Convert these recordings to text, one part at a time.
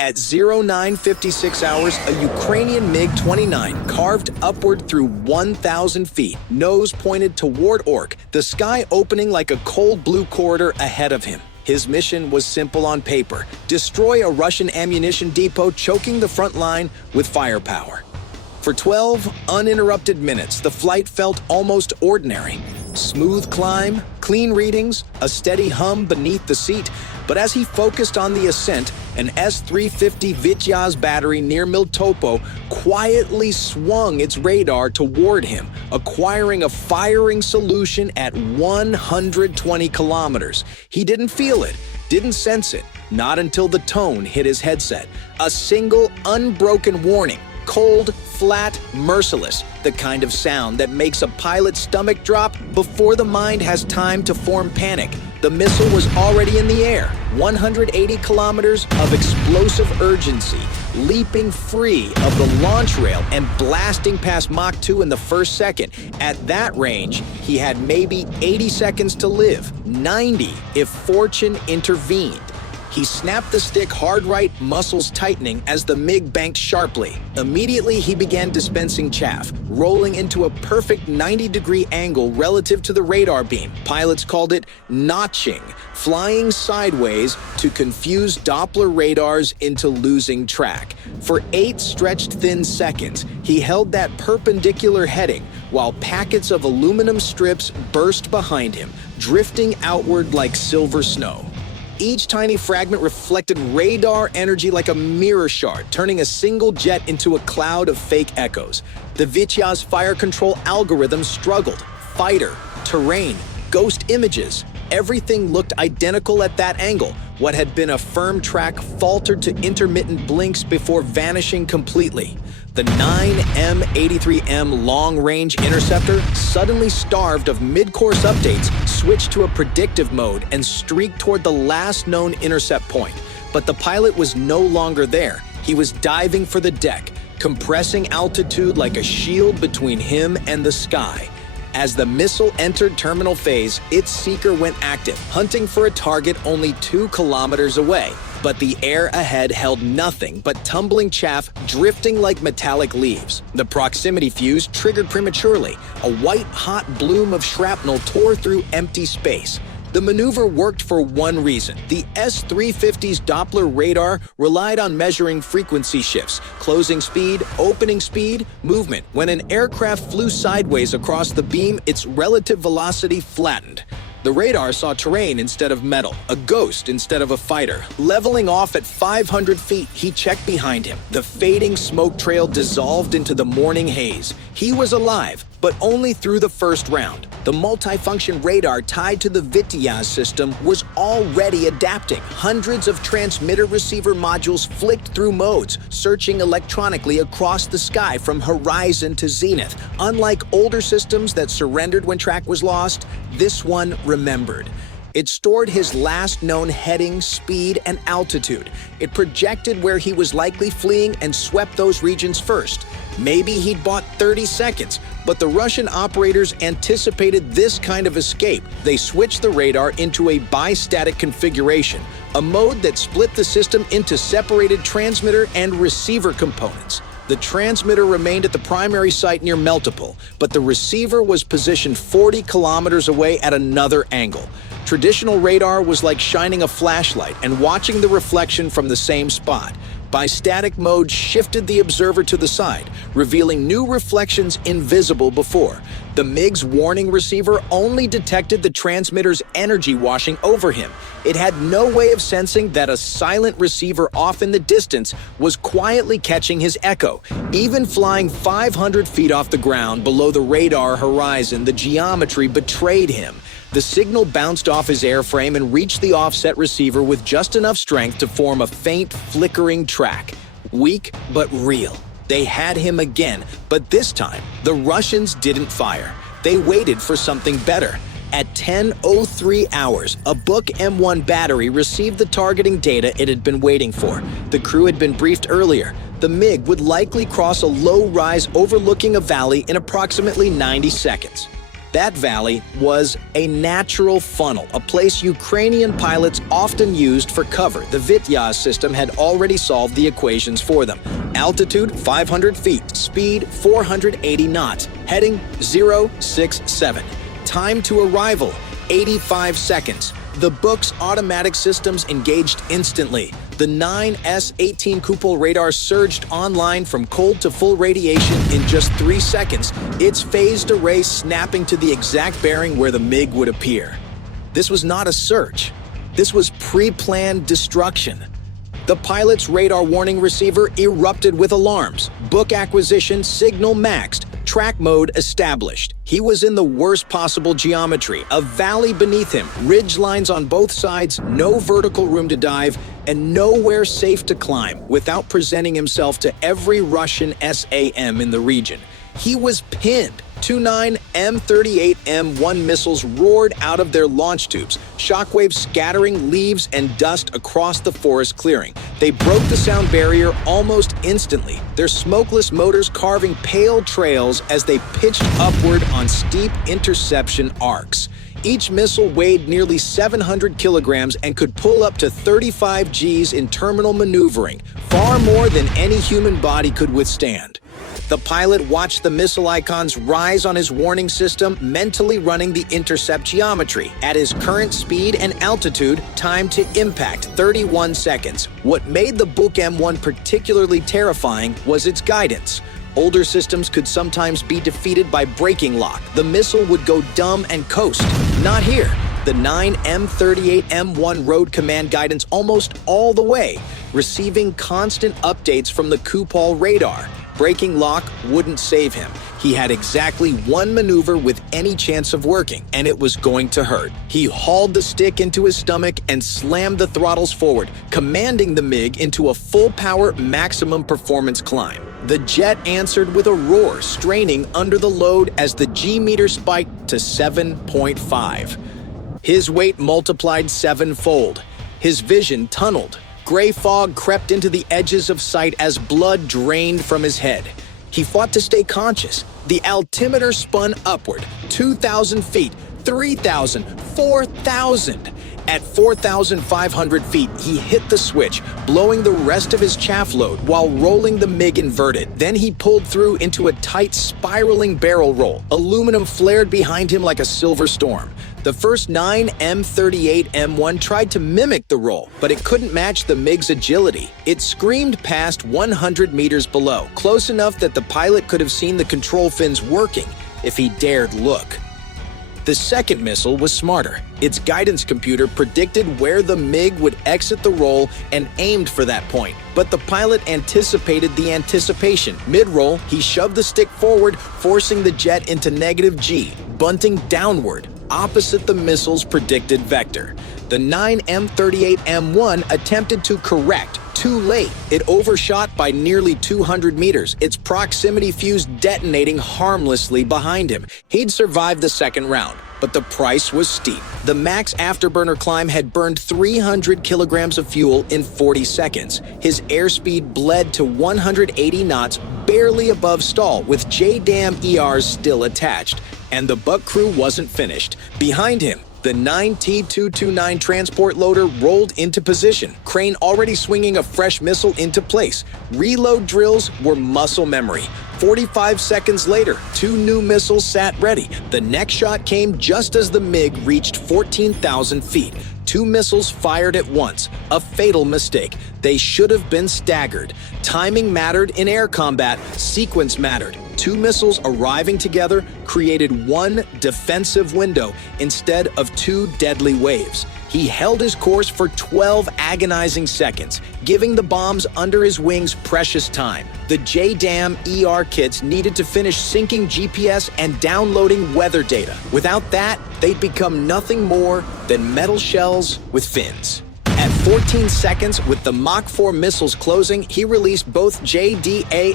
At 0956 hours, a Ukrainian MiG-29 carved upward through 1,000 feet, nose pointed toward Ork, the sky opening like a cold blue corridor ahead of him. His mission was simple on paper: destroy a Russian ammunition depot choking the front line with firepower. For 12 uninterrupted minutes, the flight felt almost ordinary. Smooth climb, clean readings, a steady hum beneath the seat. But as he focused on the ascent, an S-350 Vityaz battery near Miltopo quietly swung its radar toward him, acquiring a firing solution at 120 kilometers. He didn't feel it, didn't sense it, not until the tone hit his headset. A single, unbroken warning. Cold, flat, merciless, the kind of sound that makes a pilot's stomach drop before the mind has time to form panic. The missile was already in the air, 180 kilometers of explosive urgency, leaping free of the launch rail and blasting past Mach 2 in the first second. At that range, he had maybe 80 seconds to live, 90 if fortune intervened. He snapped the stick hard right, muscles tightening as the MiG banked sharply. Immediately, he began dispensing chaff, rolling into a perfect 90-degree angle relative to the radar beam. Pilots called it notching, flying sideways to confuse Doppler radars into losing track. For 8 stretched thin seconds, he held that perpendicular heading while packets of aluminum strips burst behind him, drifting outward like silver snow. Each tiny fragment reflected radar energy like a mirror shard, turning a single jet into a cloud of fake echoes. The Vityaz fire control algorithm struggled. Fighter, terrain, ghost images. Everything looked identical at that angle. What had been a firm track faltered to intermittent blinks before vanishing completely. The 9M83M long-range interceptor, suddenly starved of mid-course updates, switched to a predictive mode and streaked toward the last known intercept point. But the pilot was no longer there. He was diving for the deck, compressing altitude like a shield between him and the sky. As the missile entered terminal phase, its seeker went active, hunting for a target only 2 kilometers away. But the air ahead held nothing but tumbling chaff drifting like metallic leaves. The proximity fuse triggered prematurely. A white-hot bloom of shrapnel tore through empty space. The maneuver worked for one reason. The S-350's Doppler radar relied on measuring frequency shifts, closing speed, opening speed, movement. When an aircraft flew sideways across the beam, its relative velocity flattened. The radar saw terrain instead of metal, a ghost instead of a fighter. Leveling off at 500 feet, he checked behind him. The fading smoke trail dissolved into the morning haze. He was alive, but only through the first round. The multifunction radar tied to the Vityaz system was already adapting. Hundreds of transmitter-receiver modules flicked through modes, searching electronically across the sky from horizon to zenith. Unlike older systems that surrendered when track was lost, this one remembered. It stored his last known heading, speed, and altitude. It projected where he was likely fleeing and swept those regions first. Maybe he'd bought 30 seconds, but the Russian operators anticipated this kind of escape. They switched the radar into a bistatic configuration, a mode that split the system into separated transmitter and receiver components. The transmitter remained at the primary site near Melitopol, but the receiver was positioned 40 kilometers away at another angle. Traditional radar was like shining a flashlight and watching the reflection from the same spot. Bistatic mode shifted the observer to the side, revealing new reflections invisible before. The MiG's warning receiver only detected the transmitter's energy washing over him. It had no way of sensing that a silent receiver off in the distance was quietly catching his echo. Even flying 500 feet off the ground below the radar horizon, the geometry betrayed him. The signal bounced off his airframe and reached the offset receiver with just enough strength to form a faint, flickering track. Weak, but real. They had him again, but this time, the Russians didn't fire. They waited for something better. At 10:03 hours, a Book M1 battery received the targeting data it had been waiting for. The crew had been briefed earlier. The MiG would likely cross a low rise overlooking a valley in approximately 90 seconds. That valley was a natural funnel, a place Ukrainian pilots often used for cover. The Vityaz system had already solved the equations for them. Altitude 500 feet, speed 480 knots, heading 067. Time to arrival 85 seconds. The book's automatic systems engaged instantly. The 9S-18 cupola radar surged online from cold to full radiation in just 3 seconds, its phased array snapping to the exact bearing where the MiG would appear. This was not a search. This was pre-planned destruction. The pilot's radar warning receiver erupted with alarms. Book acquisition signal maxed. Track mode established. He was in the worst possible geometry, a valley beneath him, ridge lines on both sides, no vertical room to dive, and nowhere safe to climb without presenting himself to every Russian SAM in the region. He was pinned. 2-9 M38M1 missiles roared out of their launch tubes, shockwaves scattering leaves and dust across the forest clearing. They broke the sound barrier almost instantly, their smokeless motors carving pale trails as they pitched upward on steep interception arcs. Each missile weighed nearly 700 kilograms and could pull up to 35 Gs in terminal maneuvering, far more than any human body could withstand. The pilot watched the missile icons rise on his warning system, mentally running the intercept geometry. At his current speed and altitude, time to impact 31 seconds. What made the Buk M1 particularly terrifying was its guidance. Older systems could sometimes be defeated by braking lock. The missile would go dumb and coast. Not here. The 9M38M1 rode command guidance almost all the way, receiving constant updates from the cupola radar. Braking lock wouldn't save him. He had exactly one maneuver with any chance of working, and it was going to hurt. He hauled the stick into his stomach and slammed the throttles forward, commanding the MiG into a full-power maximum performance climb. The jet answered with a roar, straining under the load as the G-meter spiked to 7.5. His weight multiplied sevenfold. His vision tunneled. Gray fog crept into the edges of sight as blood drained from his head. He fought to stay conscious. The altimeter spun upward, 2,000 feet, 3,000, 4,000. At 4,500 feet, he hit the switch, blowing the rest of his chaff load while rolling the MiG inverted. Then he pulled through into a tight, spiraling barrel roll. Aluminum flared behind him like a silver storm. The first 9M38M1 tried to mimic the roll, but it couldn't match the MiG's agility. It screamed past 100 meters below, close enough that the pilot could have seen the control fins working if he dared look. The second missile was smarter. Its guidance computer predicted where the MiG would exit the roll and aimed for that point. But the pilot anticipated the anticipation. Mid-roll, he shoved the stick forward, forcing the jet into negative G, bunting downward, opposite the missile's predicted vector. The 9M38M1 attempted to correct. Too late. It overshot by nearly 200 meters, its proximity fuse detonating harmlessly behind him. He'd survived the second round, but the price was steep. The max afterburner climb had burned 300 kilograms of fuel in 40 seconds. His airspeed bled to 180 knots, barely above stall, with JDAM ERs still attached. And the Buk crew wasn't finished. Behind him, the 9T229 transport loader rolled into position, crane already swinging a fresh missile into place. Reload drills were muscle memory. 45 seconds later, 2 new missiles sat ready. The next shot came just as the MiG reached 14,000 feet. 2 missiles fired at once, a fatal mistake. They should have been staggered. Timing mattered in air combat, sequence mattered. 2 missiles arriving together created one defensive window instead of 2 deadly waves. He held his course for 12 agonizing seconds, giving the bombs under his wings precious time. The JDAM ER kits needed to finish syncing GPS and downloading weather data. Without that, they'd become nothing more than metal shells with fins. At 14 seconds, with the Mach 4 missiles closing, he released both JDAMERS.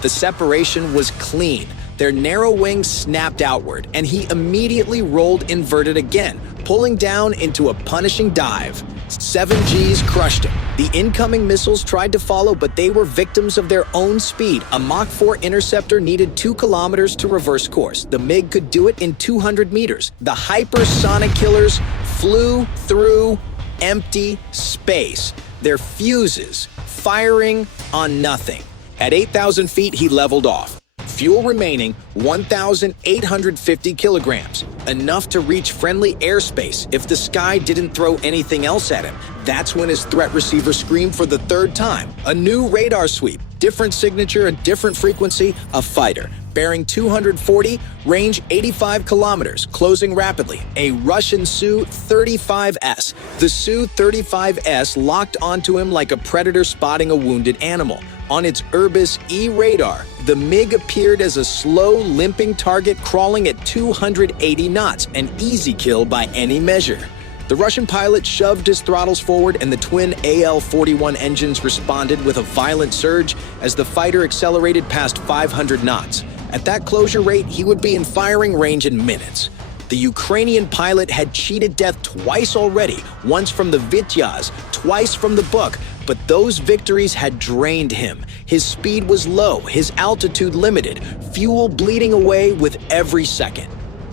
The separation was clean. Their narrow wings snapped outward, and he immediately rolled inverted again, pulling down into a punishing dive. 7 Gs crushed him. The incoming missiles tried to follow, but they were victims of their own speed. A Mach 4 interceptor needed 2 kilometers to reverse course. The MiG could do it in 200 meters. The hypersonic killers flew through empty space, their fuses firing on nothing. At 8,000 feet, he leveled off. Fuel remaining 1,850 kilograms, enough to reach friendly airspace if the sky didn't throw anything else at him. That's when his threat receiver screamed for the third time. A new radar sweep, different signature, a different frequency, a fighter. Bearing 240, range 85 kilometers, closing rapidly. A Russian Su-35S. The Su-35S locked onto him like a predator spotting a wounded animal. On its Urbis E radar, the MiG appeared as a slow, limping target crawling at 280 knots, an easy kill by any measure. The Russian pilot shoved his throttles forward and the twin AL-41 engines responded with a violent surge as the fighter accelerated past 500 knots. At that closure rate, he would be in firing range in minutes. The Ukrainian pilot had cheated death twice already, once from the Vityaz, twice from the book, but those victories had drained him. His speed was low, his altitude limited, fuel bleeding away with every second.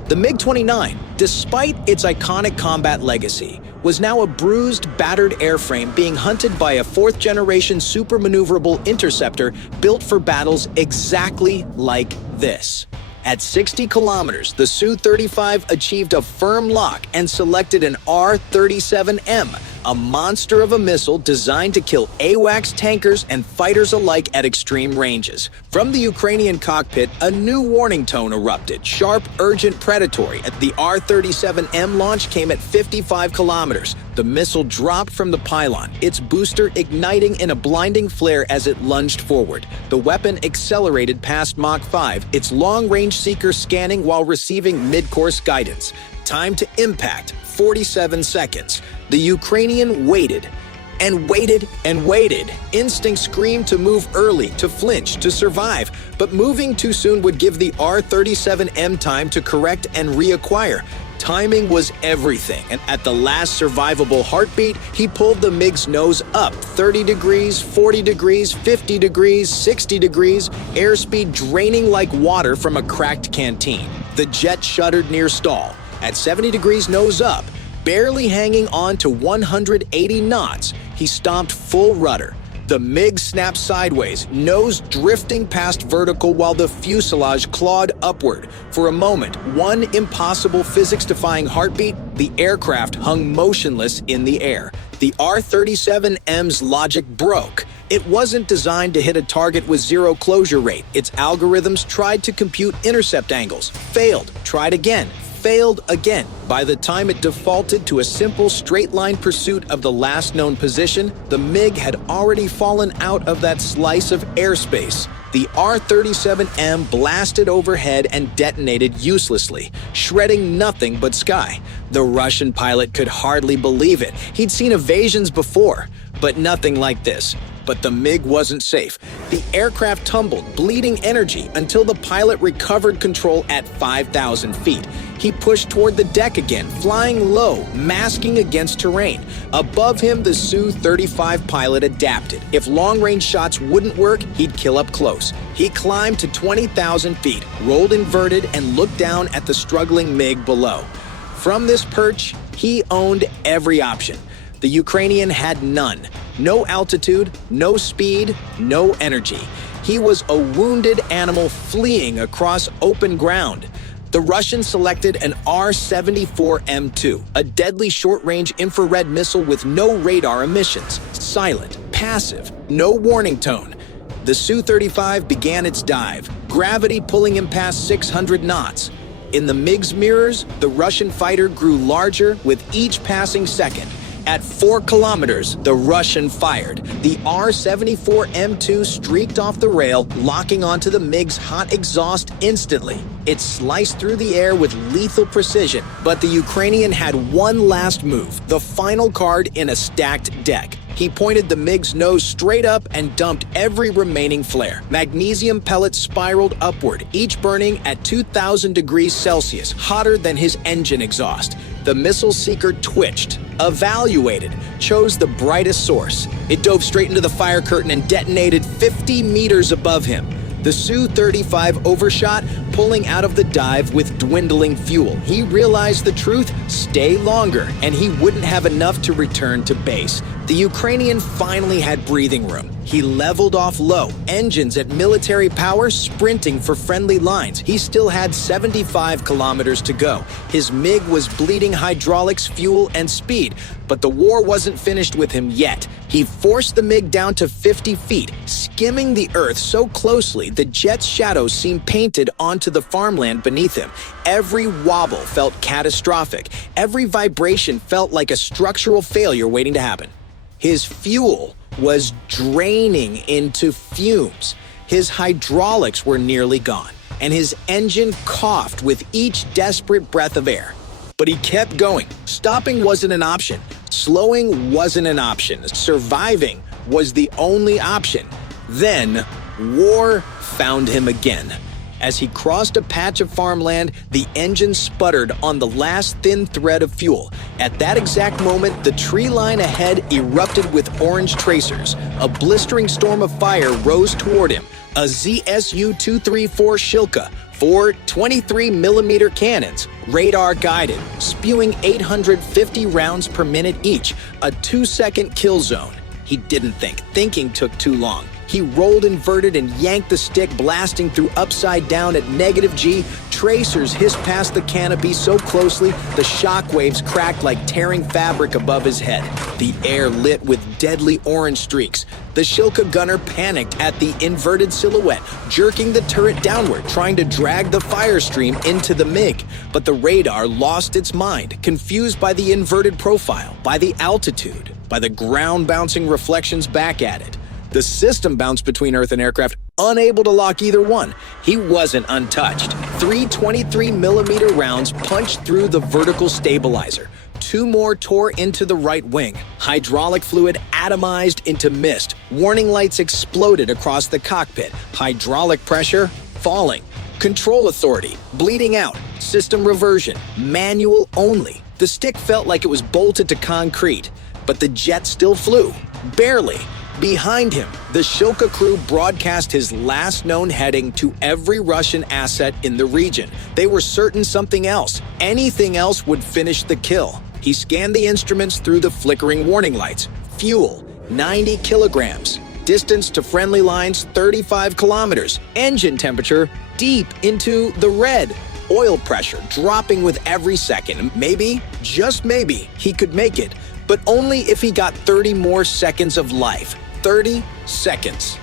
The MiG-29, despite its iconic combat legacy, was now a bruised, battered airframe being hunted by a fourth-generation super-maneuverable interceptor built for battles exactly like this. At 60 kilometers, the Su-35 achieved a firm lock and selected an R-37M, a monster of a missile designed to kill AWACS tankers and fighters alike at extreme ranges. From the Ukrainian cockpit, a new warning tone erupted, sharp, urgent, predatory. The R-37M launch came at 55 kilometers. The missile dropped from the pylon, its booster igniting in a blinding flare as it lunged forward. The weapon accelerated past Mach 5, its long-range seeker scanning while receiving mid-course guidance. Time to impact, 47 seconds. The Ukrainian waited and waited and waited. Instinct screamed to move early, to flinch, to survive. But moving too soon would give the R-37M time to correct and reacquire. Timing was everything, and at the last survivable heartbeat, he pulled the MiG's nose up 30 degrees, 40 degrees, 50 degrees, 60 degrees, airspeed draining like water from a cracked canteen. The jet shuddered near stall. At 70 degrees nose up, barely hanging on to 180 knots, he stomped full rudder. The MiG snapped sideways, nose drifting past vertical while the fuselage clawed upward. For a moment, one impossible physics-defying heartbeat, the aircraft hung motionless in the air. The R-37M's logic broke. It wasn't designed to hit a target with zero closure rate. Its algorithms tried to compute intercept angles, failed, tried again, failed again. By the time it defaulted to a simple straight-line pursuit of the last known position, the MiG had already fallen out of that slice of airspace. The R-37M blasted overhead and detonated uselessly, shredding nothing but sky. The Russian pilot could hardly believe it. He'd seen evasions before, but nothing like this. But the MiG wasn't safe. The aircraft tumbled, bleeding energy, until the pilot recovered control at 5,000 feet. He pushed toward the deck again, flying low, masking against terrain. Above him, the Su-35 pilot adapted. If long-range shots wouldn't work, he'd kill up close. He climbed to 20,000 feet, rolled inverted, and looked down at the struggling MiG below. From this perch, he owned every option. The Ukrainian had none. No altitude, no speed, no energy. He was a wounded animal fleeing across open ground. The Russians selected an R-74M2, a deadly short-range infrared missile with no radar emissions, silent, passive, no warning tone. The Su-35 began its dive, gravity pulling him past 600 knots. In the MiG's mirrors, the Russian fighter grew larger with each passing second. At 4 kilometers, the Russian fired. The R-74M2 streaked off the rail, locking onto the MiG's hot exhaust instantly. It sliced through the air with lethal precision, but the Ukrainian had one last move, the final card in a stacked deck. He pointed the MiG's nose straight up and dumped every remaining flare. Magnesium pellets spiraled upward, each burning at 2,000 degrees Celsius, hotter than his engine exhaust. The missile seeker twitched, evaluated, chose the brightest source. It dove straight into the fire curtain and detonated 50 meters above him. The Su-35 overshot, pulling out of the dive with dwindling fuel. He realized the truth: stay longer, and he wouldn't have enough to return to base. The Ukrainian finally had breathing room. He leveled off low, engines at military power, sprinting for friendly lines. He still had 75 kilometers to go. His MiG was bleeding hydraulics, fuel, and speed, but the war wasn't finished with him yet. He forced the MiG down to 50 feet, skimming the earth so closely the jet's shadows seemed painted onto the farmland beneath him. Every wobble felt catastrophic. Every vibration felt like a structural failure waiting to happen. His fuel was draining into fumes. His hydraulics were nearly gone, and his engine coughed with each desperate breath of air. But he kept going. Stopping wasn't an option. Slowing wasn't an option. Surviving was the only option. Then, war found him again. As he crossed a patch of farmland, the engine sputtered on the last thin thread of fuel. At that exact moment, the tree line ahead erupted with orange tracers. A blistering storm of fire rose toward him. A ZSU-234 Shilka, 4 23mm cannons, radar-guided, spewing 850 rounds per minute each, a 2-second kill zone. He didn't think. Thinking took too long. He rolled inverted and yanked the stick, blasting through upside down at -G. Tracers hissed past the canopy so closely, the shockwaves cracked like tearing fabric above his head. The air lit with deadly orange streaks. The Shilka gunner panicked at the inverted silhouette, jerking the turret downward, trying to drag the fire stream into the MiG. But the radar lost its mind, confused by the inverted profile, by the altitude, by the ground-bouncing reflections back at it. The system bounced between Earth and aircraft, unable to lock either one. He wasn't untouched. 3 23mm rounds punched through the vertical stabilizer. 2 more tore into the right wing. Hydraulic fluid atomized into mist. Warning lights exploded across the cockpit. Hydraulic pressure falling. Control authority bleeding out. System reversion manual only. The stick felt like it was bolted to concrete, but the jet still flew. Barely. Behind him, the Shilka crew broadcast his last known heading to every Russian asset in the region. They were certain something else, anything else, would finish the kill. He scanned the instruments through the flickering warning lights. Fuel, 90 kilograms. Distance to friendly lines, 35 kilometers. Engine temperature, deep into the red. Oil pressure dropping with every second. Maybe, just maybe, he could make it, but only if he got 30 more seconds of life. 30 seconds.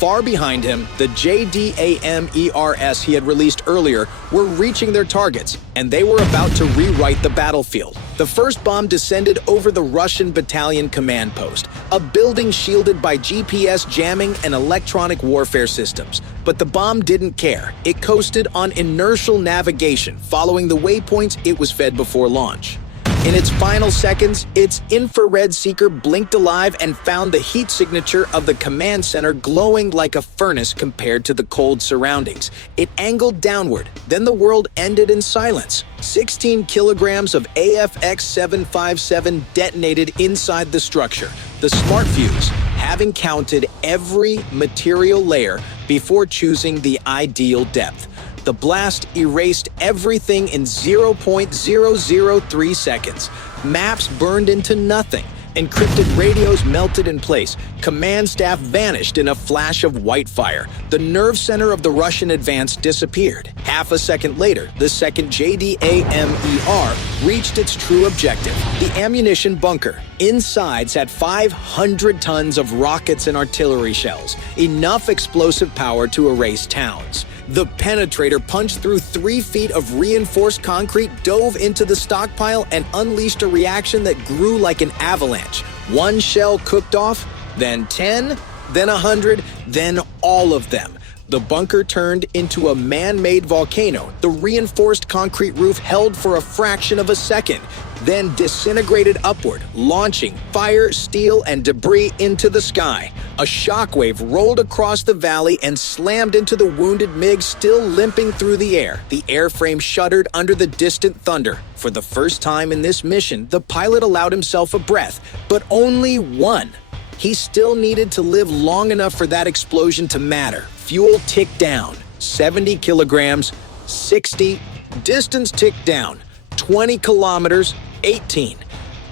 Far behind him, the JDAMERS he had released earlier were reaching their targets, and they were about to rewrite the battlefield. The first bomb descended over the Russian battalion command post, a building shielded by GPS jamming and electronic warfare systems. But the bomb didn't care. It coasted on inertial navigation, following the waypoints it was fed before launch. In its final seconds, its infrared seeker blinked alive and found the heat signature of the command center glowing like a furnace compared to the cold surroundings. It angled downward, then the world ended in silence. 16 kilograms of AFX-757 detonated inside the structure, the smart fuse having counted every material layer before choosing the ideal depth. The blast erased everything in 0.003 seconds. Maps burned into nothing. Encrypted radios melted in place. Command staff vanished in a flash of white fire. The nerve center of the Russian advance disappeared. Half a second later, the second JDAMER reached its true objective, the ammunition bunker. Inside sat 500 tons of rockets and artillery shells, enough explosive power to erase towns. The penetrator punched through 3 feet of reinforced concrete, dove into the stockpile, and unleashed a reaction that grew like an avalanche. 1 shell cooked off, then 10, then 100, then all of them. The bunker turned into a man-made volcano. The reinforced concrete roof held for a fraction of a second, then disintegrated upward, launching fire, steel, and debris into the sky. A shockwave rolled across the valley and slammed into the wounded MiG still limping through the air. The airframe shuddered under the distant thunder. For the first time in this mission, the pilot allowed himself a breath, but only one. He still needed to live long enough for that explosion to matter. Fuel ticked down. 70 kilograms, 60. Distance ticked down. 20 kilometers, 18.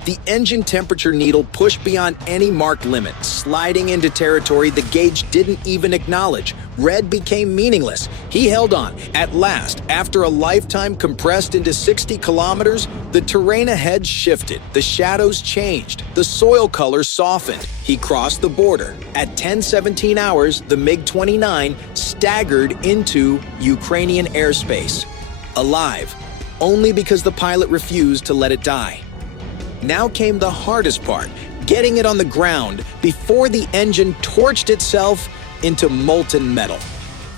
The engine temperature needle pushed beyond any marked limit, sliding into territory the gauge didn't even acknowledge. Red became meaningless. He held on. At last, after a lifetime compressed into 60 kilometers, the terrain ahead shifted. The shadows changed. The soil color softened. He crossed the border. At 10:17 hours, the MiG-29 staggered into Ukrainian airspace. Alive, only because the pilot refused to let it die. Now came the hardest part, getting it on the ground before the engine torched itself into molten metal.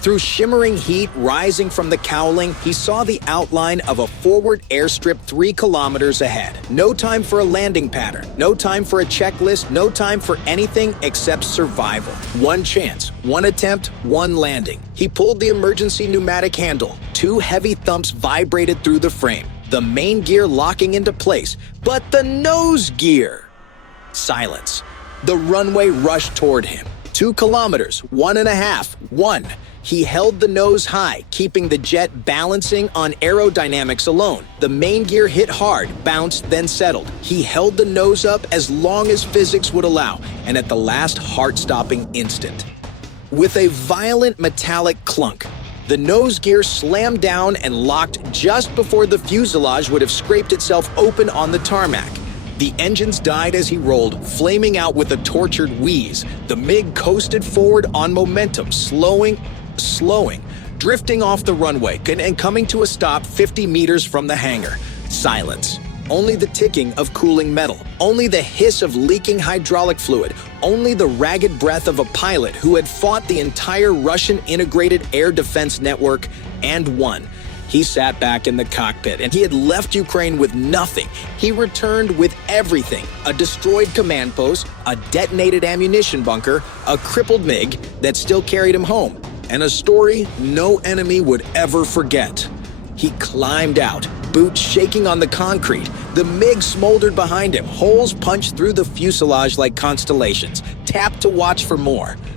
Through shimmering heat rising from the cowling, he saw the outline of a forward airstrip 3 kilometers ahead. No time for a landing pattern, no time for a checklist, no time for anything except survival. One chance, one attempt, one landing. He pulled the emergency pneumatic handle. 2 heavy thumps vibrated through the frame, the main gear locking into place, but the nose gear. Silence. The runway rushed toward him. 2 kilometers, 1.5, 1. He held the nose high, keeping the jet balancing on aerodynamics alone. The main gear hit hard, bounced, then settled. He held the nose up as long as physics would allow, and at the last heart-stopping instant. With a violent metallic clunk, the nose gear slammed down and locked just before the fuselage would have scraped itself open on the tarmac. The engines died as he rolled, flaming out with a tortured wheeze. The MiG coasted forward on momentum, slowing, drifting off the runway and coming to a stop 50 meters from the hangar. Silence. Only the ticking of cooling metal. Only the hiss of leaking hydraulic fluid. Only the ragged breath of a pilot who had fought the entire Russian integrated air defense network and won. He sat back in the cockpit, and he had left Ukraine with nothing. He returned with everything: a destroyed command post, a detonated ammunition bunker, a crippled MiG that still carried him home, and a story no enemy would ever forget. He climbed out, boots shaking on the concrete. The MiG smoldered behind him, holes punched through the fuselage like constellations. Tapped to watch for more.